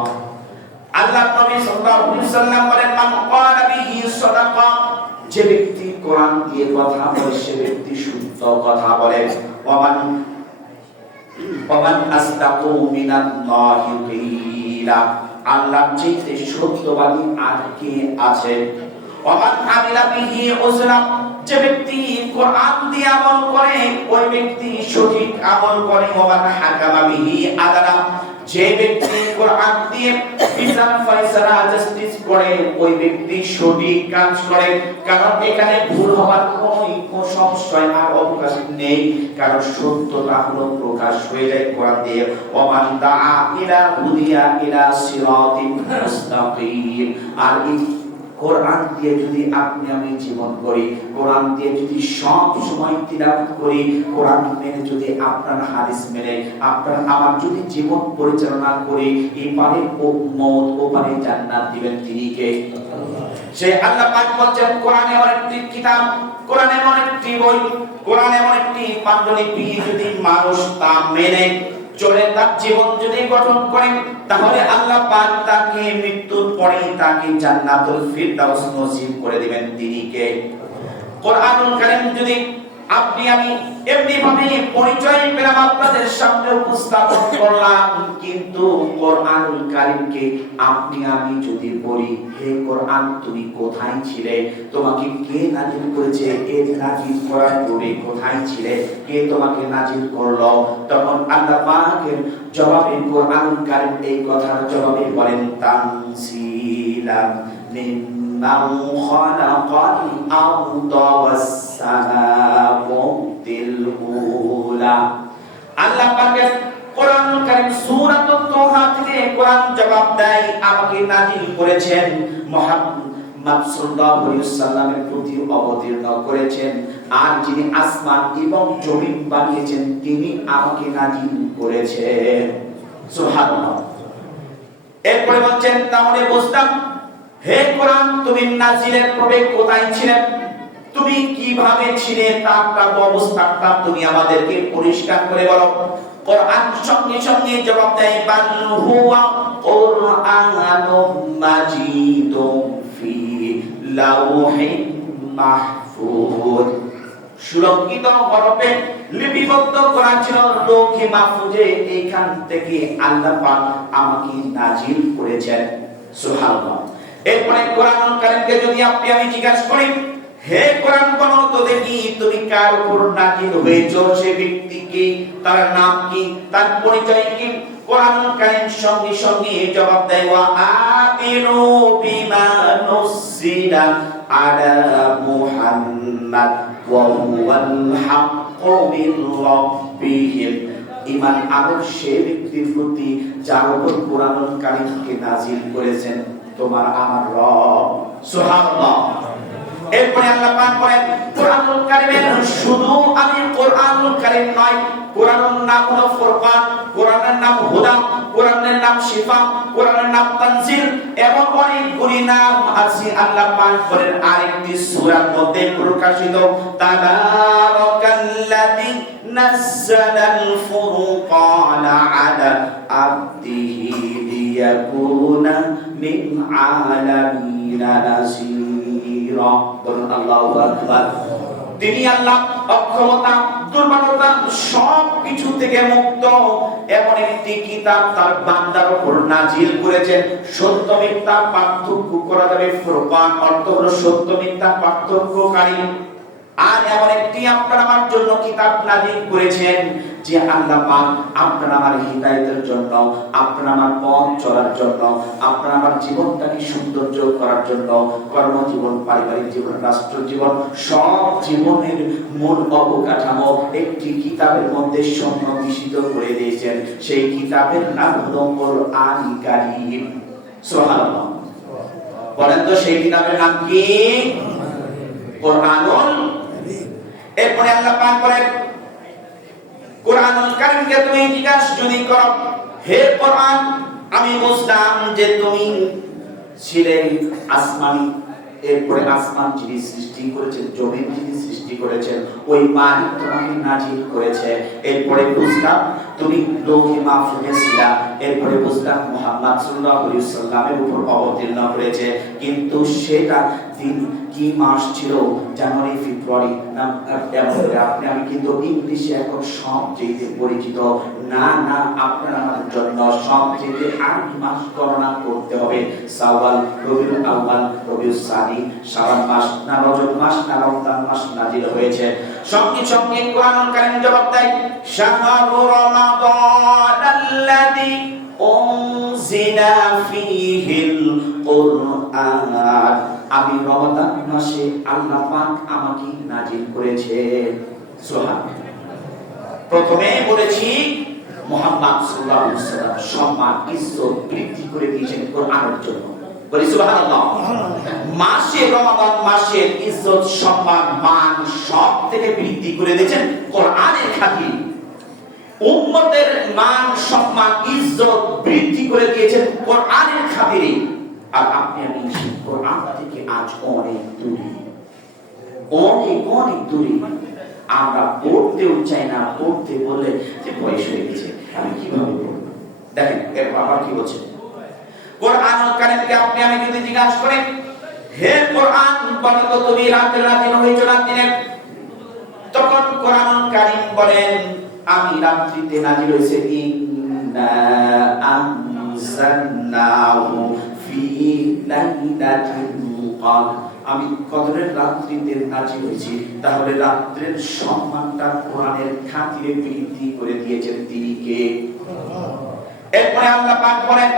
আল্লাহ নবী সাল্লাল্লাহু আলাইহি ওয়াসাল্লাম বলেন, মান ক্বালা বিহি সাদাকা, যে ব্যক্তি কোরআন দিয়ে কথা বলে সে ব্যক্তি শুদ্ধ কথা বলে। ওয়ামান আসদাকু মিনাল্লাহি কিলা, আল্লাহর চেয়ে সত্যবাদী আর কে আছে। ওয়ামান আমিলা বিহি উজরা, যে ব্যক্তি কোরআন দিয়ে আমল করে ওই ব্যক্তি সঠিক আমল করে। ওয়ামান হাকামা বিহি আদালা, যে ব্যক্তি কোরআন দিয়ে বিচার ফয়সালা জাস্টিস করে ওই ব্যক্তি সঠিক কাজ করে। কারণ এখানে ভুল হওয়ার কোনো সংশয় আর অবকাশ নেই, কারণ সত্যটা হলো প্রকাশ হয়ে যায় কোরআন দিয়ে। ওয়ামান দাআ ইলা হুদিয়া ইলা সিরাতিন মুস্তাকিম, আর কোরআন দিয়ে যদি আপনি আমি জীবন করি, কোরআন দিয়ে যদি সব সময় তিলাওয়াত করি, কোরআন মেনে যদি আপনার হাদিস মেনে আপনার আমার যদি জীবন পরিচালনা করি, এই পারে মওত ও পারে জান্নাত দিবেন তিনি কে? সে আল্লাহ পাক বলেন কোরআন এমন একটি কিতাব, কোরআন এমন একটি বই, কোরআন এমন একটি পাণ্ডুলিপি, যদি মানুষ তা মেনে চলে তার জীবন যদি গঠন করেন, তাহলে আল্লাহ পাক তাকে মৃত্যুর পরে তাকে জান্নাতুল ফিরদাউস নসিব করে দিবেন তিনি কে? কোরআনুল কারীম যদি আপনি আমি এমনি ভাবে পরিচয় পেলাম আপনাদের সামনে উপস্থাপন করলাম, কিন্তু কোরআনুল কারীমকে আপনি আমি যদি বলি, হে কোরআন তুমি কোথায় ছিলে, তোমাকে কে নাজিল করেছে, এর নাজিল করার পূর্বে কোথায় ছিলে, কে তোমাকে নাজিল করলো, তখন আল্লাহ পাকের জবাবে কোরআনুল কারীম এই কথার জবাবে বলেন তানসিলাম মিম্মান খালাকাল আরদা ওয়াস সামাওয়াতিল উলা। আল্লাহ পাকের কোরআনুল কারীম সূরাতুত তাহা থেকে কোরআন জবাব দেয়, আমাকে নাজিল করেছেন মুহাম্মদ সাল্লাল্লাহু আলাইহি ওয়াসাল্লামের প্রতি অবতীর্ণ করেছেন, আর যিনি আসমান এবং জমিন বানিয়েছেন তিনি আমাকে নাজিল করেছেন। সুবহানাল্লাহ। এরপরে বলছেন তাহলে বুঝতাম, হে কোরআন তুমি নাজিলের পূর্বে কোথায় ছিলে, তুমি কিভাবে ছিলে, তার অবস্থাটা তুমি আমাদেরকে পরিষ্কার করে বলো। কোরআন সঙ্গে সঙ্গে জবাব দেয়, বাল হুয়া কুরআনুম মাজিদুম ফি লাওহিন মাহফুজ, সুরক্ষিত হরফে লিপিবদ্ধ করা ছিল লৌহে মাহফুজে, এইখান থেকে আল্লাহ পাক আমাকে নাজিল করেছেন। সুবহানাল্লাহ। এরপরে কোরআনুল কারীমকে যদি আপনি আমি জিজ্ঞাসা করি, হে কোরআন বলো তো দেখি তুমি কার উপর নাজিল হয়েছো, সে ব্যক্তি কি, তার নাম কি, তার পরিচয় কি, কোরআনুল কারীম সঙ্গে সঙ্গে জবাব দেয়, ওয়া আমিনু বিমা নুসিলা আলা মুহাম্মাদ ওয়া হুয়াল হাক্কু মির রাব্বিহিম, ঈমান আনো সে ব্যক্তির প্রতি যার উপর কোরআনুল কারীমকে নাজিল করেছেন তোমার আমার রব। সুবহানাল্লাহ। এরপরে আল্লাহ পাক বলেন কোরআনুল কারীমের শুধু আমি কোরআনুল কারীম নয়, কোরআনের নাম হলো ফুরকান, কোরআনের নাম হুদা, কোরআনের নাম শিফা, কোরআনের নাম তানজিল, এবং অনেকগুলি নাম আছে। আল্লাহ পাক বলেন আরেকটি সূরার মধ্যে প্রকাশিত, তাবারাকাল্লাযী নাযালাল ফুরকানা আলা আবদিহি লিয়াকুনা মিন আলামিনা নাযীরা। বলুন আল্লাহু আকবার। তিনি আল্লাহ অক্ষমতা, দুর্বলতা সব কিছু থেকে মুক্ত এমন একটি কিতাব তার বান্দার উপর নাজিল করেছেন। সত্য মিথ্যা পার্থক্য করা যাবে। ফুরকান অর্থ হলো সত্য মিথ্যা পার্থক্যকারী। আর এমন একটি আপনার আমার জন্য কিতাব নাজিল করেছেন যে আল্লাহ পাক আপনার আমার হিদায়াতের জন্য, আপনার আমার পথ চলার জন্য, আপনার আমার জীবনটাকে সৌন্দর্য করার জন্য, কর্মজীবন, পারিবারিক জীবন, রাষ্ট্র জীবন, সব জীবনের মূল অবকাঠামো একটি কিতাবের মধ্যে সন্নিবেশিত করে দিয়েছেন। সেই কিতাবের নাম হলো কোরআন কারীম। সুবহানাল্লাহ। বলেন তো সেই কিতাবের নাম কি? কোরআনুল। এরপরে আল্লাহ পাক বলেন কোরআনুল কারীমকে তুমি জিজ্ঞাসা যদি করো, হে কোরআন, আমি বুঝলাম যে তুমি ছিলেন আসমানি, এরপরে আসমান যিনি সৃষ্টি করেছেন, জমিন যিনি সৃষ্টি করেছেন, ওই মালিক তোমাকে নাজিল করেছে। এরপরে বুঝলাম তুমি লৌহে মাহফুজে ছিলা, এরপরে বুঝলাম মুহাম্মদ সাল্লাল্লাহু আলাইহি ওয়াসাল্লামের উপর অবতীর্ণ করেছে। কিন্তু সেটা দিন কি মাস ছিল? জানুয়ারি, ফেব্রুয়ারি না? আপনি আমি কিন্তু ইংলিশে এখন সবচেয়ে পরিচিত না। না, আপনার আমার জন্য সবচেয়ে আরবি মাস গণনা করতে হবে। শাওয়াল, রবিউল আউয়াল, রবিউল সানি, শাবান মাস না রজব মাস না রমজান মাস নাজিল হয়েছে। সঙ্গে সঙ্গে কোরআনুল কারীম জবাব দেয়, শাহরু রমাদানাল্লাযী উনজিলা ফীহিল কুরআন। আমি রমাদান মাসে আল্লাহ পাক আমাকে নাজিল করেছেন। সুবহানাল্লাহ। প্রথমে বলেছি মুহাম্মদ সাল্লাল্লাহু আলাইহি ওয়াসাল্লাম সম্মান ইজ্জত বৃদ্ধি করে দিয়েছেন কোরআনের জন্য। বলি সুবহানাল্লাহ। মাসে রমাদান মাসের ইজ্জত, সম্মান, মান সব থেকে বৃদ্ধি করে দিয়েছেন কোরআনের খাতিরে। উম্মতের মান, সম্মান, ইজ্জত বৃদ্ধি করে দিয়েছেন কোরআনের খাতিরে। আর আপনি আমি কোরআন থেকে আজ অনেক দূরে, অনেক অনেক দূরে। আমরা পড়তেও চাই না, পড়তে বললে যে বয়স হয়ে গেছে, আমি কিভাবে পড়ব? দেখেন এর বাবা কি বলছে, কোরআনুল কারীমকে আপনি আমি যদি জিজ্ঞাসা করেন, হে কোরআন, বলো তো তুমি রাতের নাজিল হয়েছে রাত দিনে? তখন কোরআনুল কারীম বলেন, আমি রাত্রিতে নাজিল হয়েছে। ইন্না আনজালনাহু ফি লাইলাতিল কদর। আমি কদরের রাত্রিতে নাজিল হয়েছি। তাহলে রাত্রের সম্মানটা কোরআনের খাতিরে বৃদ্ধি করে দিয়েছেন তিনি কে? এরপরে আল্লাহ পাক বলেন,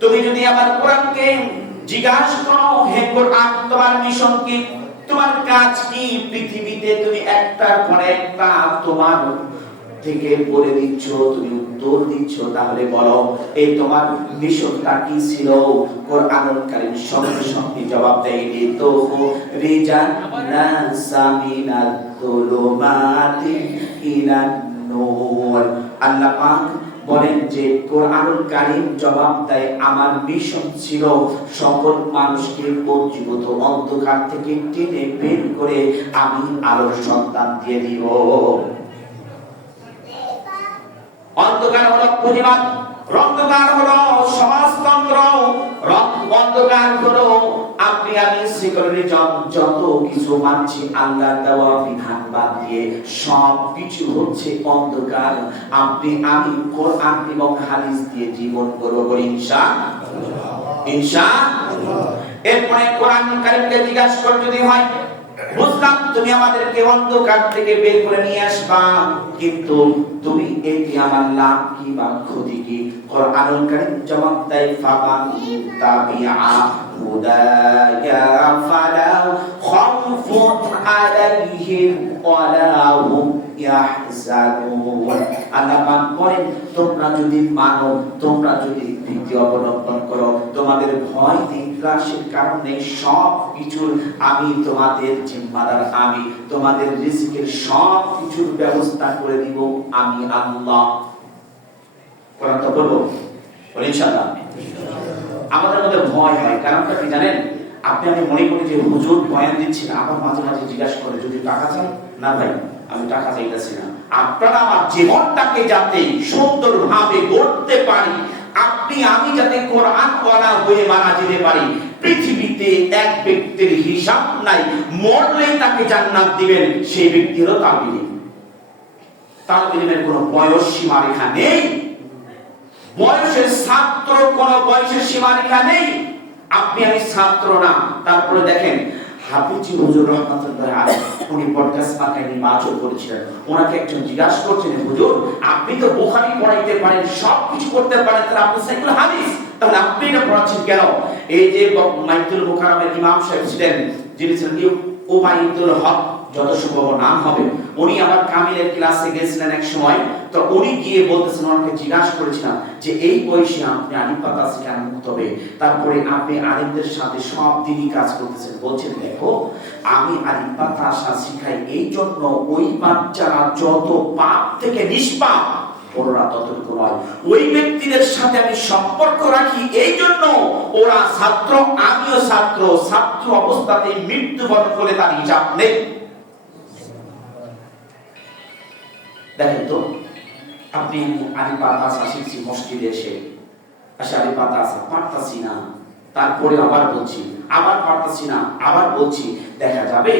তুমি যদি আমার কোরআনকে জিজ্ঞাসা করো, হে কোরআন, তোমার মিশন কি, তোমার কাজ কি? পৃথিবীতে তুমি একটার পর একটা তোমার থেকে বলে দিচ্ছ, তুমি উত্তর দিচ্ছ, তাহলে বলো এই তোমার মিশনটা কি ছিল? কোরআনুল কারীম সঙ্গে সঙ্গে জবাব দেয়, তো রিজান নাসামিনাত তুলুমাতি ইলান নূর। আল্লাহ পাক বলেন যে কোরআনুল কারীম জবাব দেয়, আমার মিশন ছিল সকল মানুষকে পঞ্জীভূত অন্ধকার থেকে টেনে বের করে আমি আলোর সন্তান দিয়ে দিব। অন্ধকার হলো পুঁজিবাদ, অন্ধকার হলো সমাজতন্ত্র, অন্ধকার হলো আপনি আমি সেকুলারিজম, যত কিছু মানছি আল্লাহ দেওয়া বিধান বাদ দিয়ে সব কিছু হচ্ছে অন্ধকার। আপনি আমি কোরআন এবং হাদিস দিয়ে জীবন করব ইনশাআল্লাহ, ইনশাআল্লাহ। এরপরে কোরআন কারীমকে জিজ্ঞাসা করে যদি হয়, বুঝলাম তুমি আমাদেরকে অন্ধকার থেকে বের করে নিয়ে আসবা, কিন্তু তুমি এটি আমার লাভ কি বা ক্ষতি কি? কোরআনুল কারীম জবাব দেয়, ফামান তাবিআ হুদায়া ফালা খাউফুন আলাইহিম ওয়ালা হুম ইয়াহজানুন। আল্লাহ পাক বলেন, তোমরা যদি মানো, তোমরা যদি ভীতি অবলম্বন করো, তোমাদের ভয় নিরাশের কারণে সব কিছুর আমি তোমাদের জিম্মাদার, আমি তোমাদের রিজিকের সব কিছুর ব্যবস্থা করে দিব আমি আল্লাহ। কোরআন তো বলবো ইনশাআল্লাহ। আমাদের মধ্যে ভয় হয়, কারণটা কি জানেন? আপনি আমি মনে করি যে হুজুর বয়ান দিচ্ছি না, আবার মাঝে মাঝে জিজ্ঞাসা করে যদি টাকা চাই, না ভাই আমি টাকা চাইতেছি না, আপনারা আমার জীবনটাকে যাতে সুন্দরভাবে গড়তে পারি, আপনি আমি যাতে কোরআন ওয়ালা হয়ে মারা যেতে পারি, পৃথিবীতে এক ব্যক্তির হিসাব নাই, মরলেই তাকে জান্নাত দিবেন, সেই ব্যক্তি হলো তালবীর ইলম। তালবীর ইলমের কোনো বয়স সীমারেখা নেই, বয়সের ছাত্র কোন বয়সের সীমারেখা নেই। আপনি আমি ছাত্র না, তারপরে দেখেন হাফিজি হুজুর রহমাতুল্লাহ আলাইহি উনি পডকাস্ট মার্কায় নির্বাচন করেছিলেন। ওনাকে একজন জিজ্ঞাসা করছেন, হুজুর আপনি তো বুখারী পড়াইতে পারেন, সব কিছু করতে পারেন, তাহলে আপনি সাইকুল হাদিস, তাহলে আপনি এটা পড়াচ্ছেন কেন? এই যে মাইতুল মুকাররমের ইমাম সাহেব ছিলেন, যিনি ছিলেন উবাইদুল হক, যত সম্ভব নাম হবে, উনি আবার কামিলের ক্লাসে গেছিলেন এক সময়। তো উনি গিয়ে বলতেছেন, ওনাকে জিজ্ঞাসা করেছিলাম যে এই বয়সে আপনি আলিম পাতা শিখান তবে তারপরে আপনি আলিমদের সাথে সব দিনই কাজ করতেছেন। বলছেন, দেখো আমি আলিম পাতা শিখাই এই জন্য ওই বাচ্চারা যত পাপ থেকে নিষ্পাপ ওরা ততটুকু নয়, ওই ব্যক্তিদের সাথে আমি সম্পর্ক রাখি এই জন্য ওরা ছাত্র, আমিও ছাত্র, ছাত্র অবস্থাতে মৃত্যুবরণ করলে তার হিসাব নেই। দেখেন তো, আপনি আলিম পাতা শিখছি মসজিদে এসে আলিম পাতা পারতাছি না, তারপরে আবার বলছি, আবার পারতাছি না, আবার বলছি, দেখা যাবে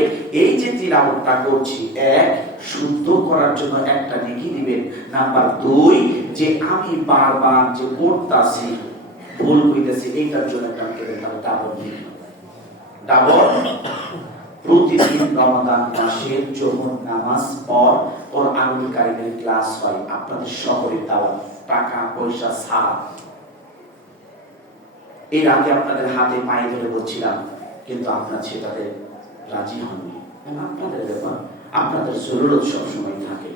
এই যে তিলাওয়াতটা করছি, এক শুদ্ধ করার জন্য একটা নেকি দিবেন, নাম্বার 2 যে আমি বারবার যে পড়তাছি ভুল হইতেছে এইটার জন্য একটা ডাবল দিবেন। ডাবল প্রতিদিন রমাদান মাসের যখন নামাজ পর কোরআনুল কারীমের ক্লাস হয়, আপনাদের শহরে দাওয়াত, টাকা পয়সা ছাড়। এর আগে আপনাদের হাতে পায়ে ধরে বলছিলাম, কিন্তু আপনার সেটাতে রাজি হননি। আপনাদের ব্যাপার, আপনাদের জরুরত সবসময় থাকে।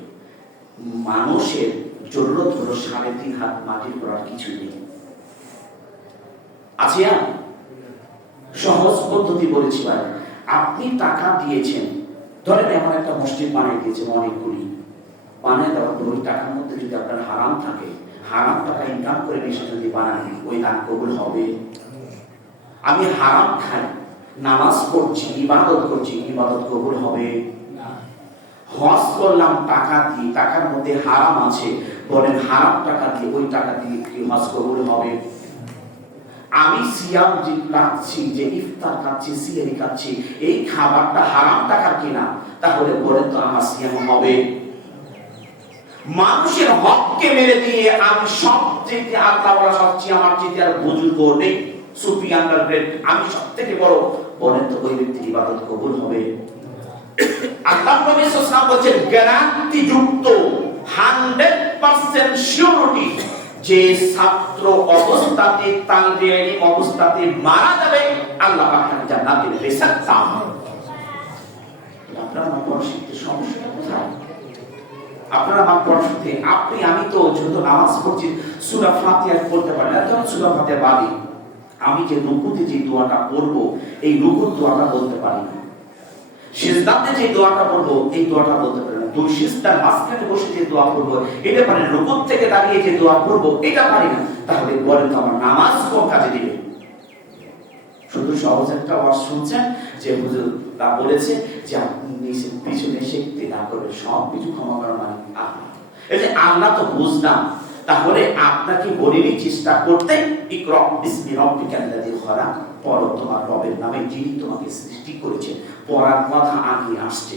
মানুষের জরুরত হলো 3.5 হাত মাটির করার কিছু নেই। আছে সহজ পদ্ধতি বলেছি ভাই, আপনি টাকা দিয়েছেন, ধরেন এমন একটা মসজিদ বানিয়ে দিয়েছেন, অনেকগুলি বানিয়ে দেওয়ার পর ওই টাকার মধ্যে যদি আপনার হারাম থাকে, হারাম টাকা ইনকাম করে এসে যদি বানান, ওই দান কবুল হবে? আমি হারাম খাই, নামাজ পড়ছি, ইবাদত করছি, ইবাদত কবুল হবে? হজ করলাম টাকা দিয়ে, টাকার মধ্যে হারাম আছে, বলেন হারাম টাকা দিয়ে ওই টাকা দিয়ে কি হজ কবুল হবে? আমি সিয়াম যে রাখছি, যে ইফতার খাচ্ছি, সিয়ারি খাচ্ছি, এই খাবারটা হারাম টাকা কিনা, তাহলে বলেন তো আমার সিয়াম হবে? মানুষের হককে মেরে দিয়ে আমি সবচেয়ে আল্লাহ বলা, সবচেয়ে আমার চেয়ে আর বুজুর্গ নেই, সুফি আন্ডারগ্রেড, আমি সবথেকে বড়, বলেন তো ওই ব্যক্তির ইবাদত কবুল হবে? আল্লাহ নবী সাল্লাল্লাহু আলাইহি ওয়াসাল্লাম বলেন, গ্যারান্টি যুক্ত 100% সিউরিটি, যে ছাত্র অবস্থাতে, তালবীর ইলম অবস্থাতে মারা যাবে, আল্লাহ পাক তাকে জান্নাত দিবেন বেশাত্তাম। আপনারা আমার পড়াশোনাতে সমস্যা কোথায়? আপনারা আমার পড়াশোনাতে, আপনি আমি তো যত নামাজ পড়ছি সূরা ফাতিহা পড়তে পারি না, যখন সূরা ফাতিহা বাদি আমি যে রুকুতে যে দোয়াটা পড়ব, এই রুকুর দোয়াটা বলতে পারি না, সিজদাতে যে দোয়াটা পড়ব এই দোয়াটা বলতে পারি না, দুই সিজদার মাঝখানে বসে যে দোয়া পড়ব এটা পারি না, রুকু থেকে দাঁড়িয়ে যে দোয়া পড়ব এটা পারি না, তাহলে বলেন তো আমার নামাজ কোন কাজে দিবে? শুধু সহজ একটা ওয়াজ শুনছেন যে হুজুর তা বলেছে যে আপনি পিছনে শিখতে না করবে, সব কিছু ক্ষমা করার মানে আল্লাহ। এই যে আল্লাহ তো বুঝলাম, তাহলে আপনাকে বলিনি চেষ্টা করতে, ইকরা বিসমি রাব্বিকাল্লাযী খলাক, পড়ো তোমার রবের নামে যিনি তোমাকে সৃষ্টি করেছেন। পড়ার কথা আগে আসছে,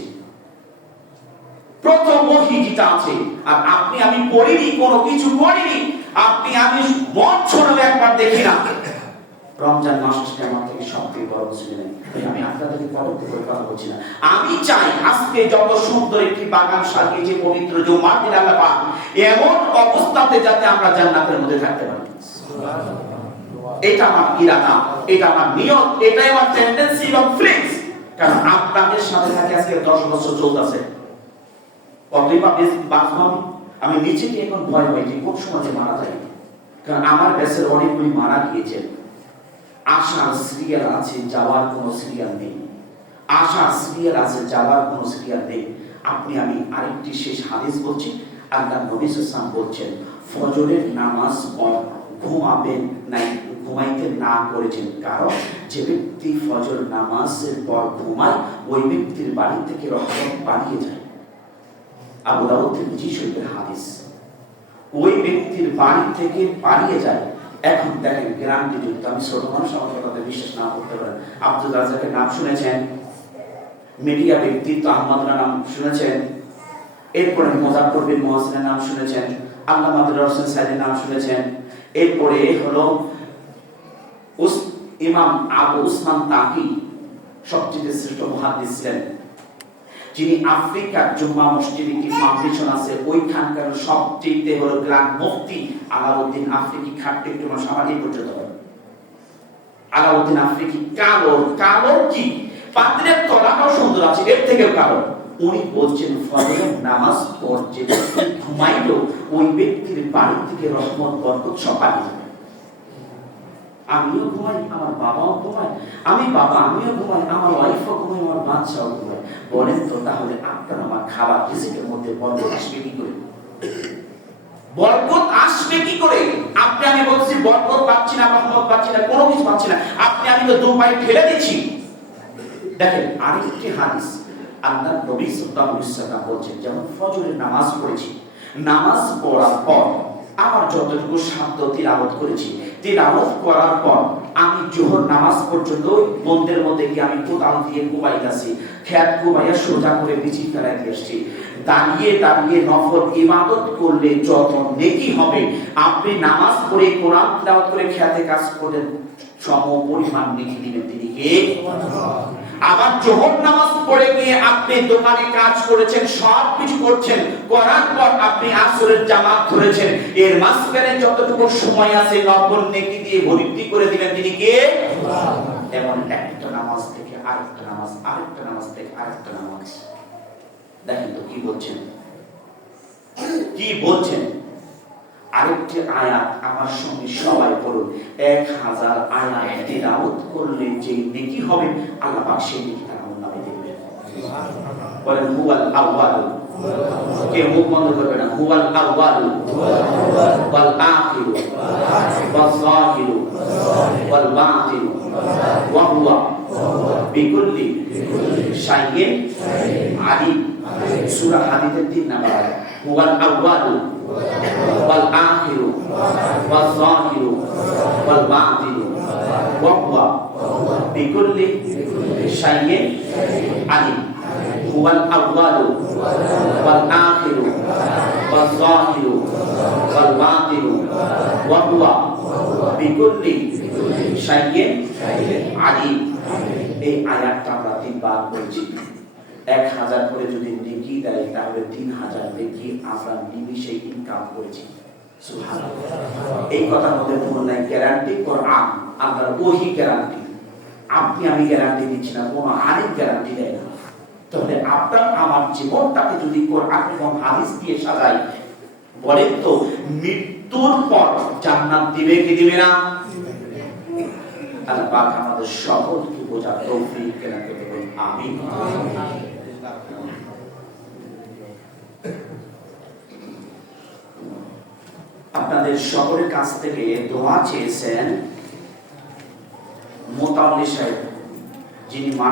প্রথম ওহী যেটা আছে, আর আপনি আমি পড়িনি, কোনো কিছু করিনি, আপনি আমি বছরে একবার দেখি না। রমজান মাস আসলে আমার থেকে সবথেকে বড় মুসলিম, আমি আপনাদেরকে পরবর্তী করে কথা বলছি না। আমি চাই আজকে যত সুন্দর একটি বাগান সাজিয়েছে পবিত্র জুমার দিন আল্লাহ পাক, এমন অবস্থাতে যাতে আমরা জান্নাতের মধ্যে থাকতে পারি। এটা আমার ইরাদা, এটা আমার নিয়ত, এটাই আমার টেন্ডেন্সি এবং ফ্লেক্স। কারণ আপনাদের সাথে থাকে আজকে 10 বছর চলতেছে, কতই বা বাঁচব আমি নিজেকে এখন ভয় পাই যে কোন সময় মারা যায়। কারণ আমার ব্যাচের অনেকগুলি মারা গিয়েছে, আশার সিরিয়াল আছে, যাওয়ার কোনো সিরিয়াল নেই, আশার সিরিয়াল আছে, যাওয়ার কোনো সিরিয়াল নেই। আপনি আমি আরেকটি শেষ হাদিস বলছি, আল্লাহ নবী সাল্লাল্লাহু আলাইহি ওয়াসাল্লাম বলছেন, ফজরের নামাজ ঘুমাবেন নাই, ঘুমাইতে না করেছেন, কারণ যে ব্যক্তি ফজর নামাজের পর ঘুমায় ওই ব্যক্তির বাড়ি থেকে রহমত পালিয়ে যায়। আবু দাউদ তিরমিজি শরীফের হাদিস, ওই ব্যক্তির বাড়ি থেকে পালিয়ে যায়, এখন দেখেন গ্যারান্টি যুক্ত, আমি ছোট মানুষ, আমাকে তাদের বিশ্বাস না করতে পারেন। আব্দুল রাজ্জাকের নাম শুনেছেন, মিডিয়া ব্যক্তিত্ব আহমদরা নাম শুনেছেন, এরপরে মোজাফফর বিন মুহসিনের নাম শুনেছেন, আল্লামা আব্দুর হোসেন সাইদির নাম শুনেছেন, এরপরে হলো ইমাম আবু উসমান তাকি, সবচেয়ে শ্রেষ্ঠ মুহাদ্দিস ছিলেন, যিনি আফ্রিকার জুম্মা মসজিদে একটি ফাউন্ডেশন আছে, ওইখানকার সবচেয়ে বড় গ্রান্ড মুফতি আলাউদ্দিন আফ্রিকি। খাটতে একটু মানুষ আমার এই পর্যন্ত আলাউদ্দিন আফ্রিকি কালো, কালো কি পাত্রের তলাটাও সুন্দর আছে, এর থেকেও কালো। উনি বলছেন ফজরের নামাজ পড়ে যে ঘুমাইলো ওই ব্যক্তির বাড়ি থেকে রহমত বরকত সব পাঠিয়ে যাবে। আমিও ঘুমাই, আমার বাবাও ঘুমায়, আমিও ঘুমাই, আমার ওয়াইফও ঘুমাই, আমার বাচ্চাও ঘুমায়। বলেন তো তাহলে আপনার আমার খাবার রিজিকের মধ্যে বরকত আসবে কি করে? বরকত আসবে কি করে? আপনি আমি বলছি বরকত পাচ্ছি না, রহমত পাচ্ছি না, কোনো কিছু পাচ্ছি না, আপনি আমি তো দু পায়ে ঠেলে দিচ্ছি। দেখেন আরেকটি হাদিস, আল্লাহ নবী সাল্লাল্লাহু আলাইহি ওয়াসাল্লাম বলেছেন, যেমন ফজরের নামাজ পড়েছি, নামাজ পড়ার পর আমার যতটুকু সাধ্য তিলাওয়াত করেছি, তিলাওয়াত করার পর আমি জোহর নামাজ পর্যন্ত বন্দের মধ্যে গিয়ে আমি কোথাও দিয়ে ঘুমাইতেছি, খেয়াল ঘুমাইয়া সোজা করে বিছি ফেলাই দিয়ে আসছি। দাঁড়িয়ে দাঁড়িয়ে নফল ইবাদত করলে যত নেকি হবে, আপনি নামাজ পড়ে কোরআন তিলাওয়াত করে খেয়াতে কাজ করলেন সম পরিমাণ নেকি দিবেন তিনি কে? আবার জোহর নামাজ পড়ে গিয়ে আপনি দোকানে কাজ করেছেন, সব কিছু করছেন, করার পর আপনি আসরের জামাত ধরেছেন, এর মাঝখানে যতটুকু সময় আছে নফল নেকি দিয়ে ভর্তি করে দিলেন তিনি কে? এমন একটা নামাজ থেকে আরেকটা নামাজ, আরেকটা নামাজ থেকে আরেকটা নামাজ। দেখেন তো কি বলছেন, কি বলছেন। আরেকটি আয়াত আমার সঙ্গে সবাই পড়ুন, 1000 আয়াত তিলাওয়াত করলে যে নেকি হবে আল্লাহ পাক সেই নেকি তার আমলনামায় দিবেন। বলেন হুয়াল আউয়াল, কে মুখ বন্ধ করবে না। হুয়াল আউয়াল ওয়াল আখির ওয়াল যাহির ওয়াল বাতিন ওয়া হুয়া বিকুল্লি শাইইন আলিম। সূরা হাদীদের 3 নম্বর আয়াত। হুয়াল আউয়াল ওয়াল আখির ওয়াল যাহির ওয়াল বাতিন ওয়া হুয়া বিকুল্লি শাইইন আলিম। হুয়াল আউয়াল ওয়াল আখির ওয়াল যাহির ওয়াল বাতিন ওয়া হুয়া বিকুল্লি শাইইন আলিম। এই আয়াতটা আমরা 3 বার পড়েছি। 1000 করে যদি নেকি দেয় তাহলে 3000 নেকি আমরা নিমিষে ইনকাম করেছি। সুবহানাল্লাহ। এই কথার মধ্যে ভুল নাই। গ্যারান্টি কোরআন, আল্লাহর ওহী গ্যারান্টি। আপনি আমি গ্যারান্টি দিচ্ছি না, কোনো আরেক গ্যারান্টি দেয় না। তাহলে আপনার আমার জীবনটাকে যদি কোরআন এবং হাদিস দিয়ে সাজাই, বলেন তো মৃত্যুর পর জান্নাত দিবে কি দিবে না? আল্লাহ পাক আমাদের সকলকে বোঝার তৌফিক দান করুন। আমিন। আপনাদের সকলের কাছ থেকে দোয়া চেয়েছেন মোতাওয়াল্লি সাহেব, যিনি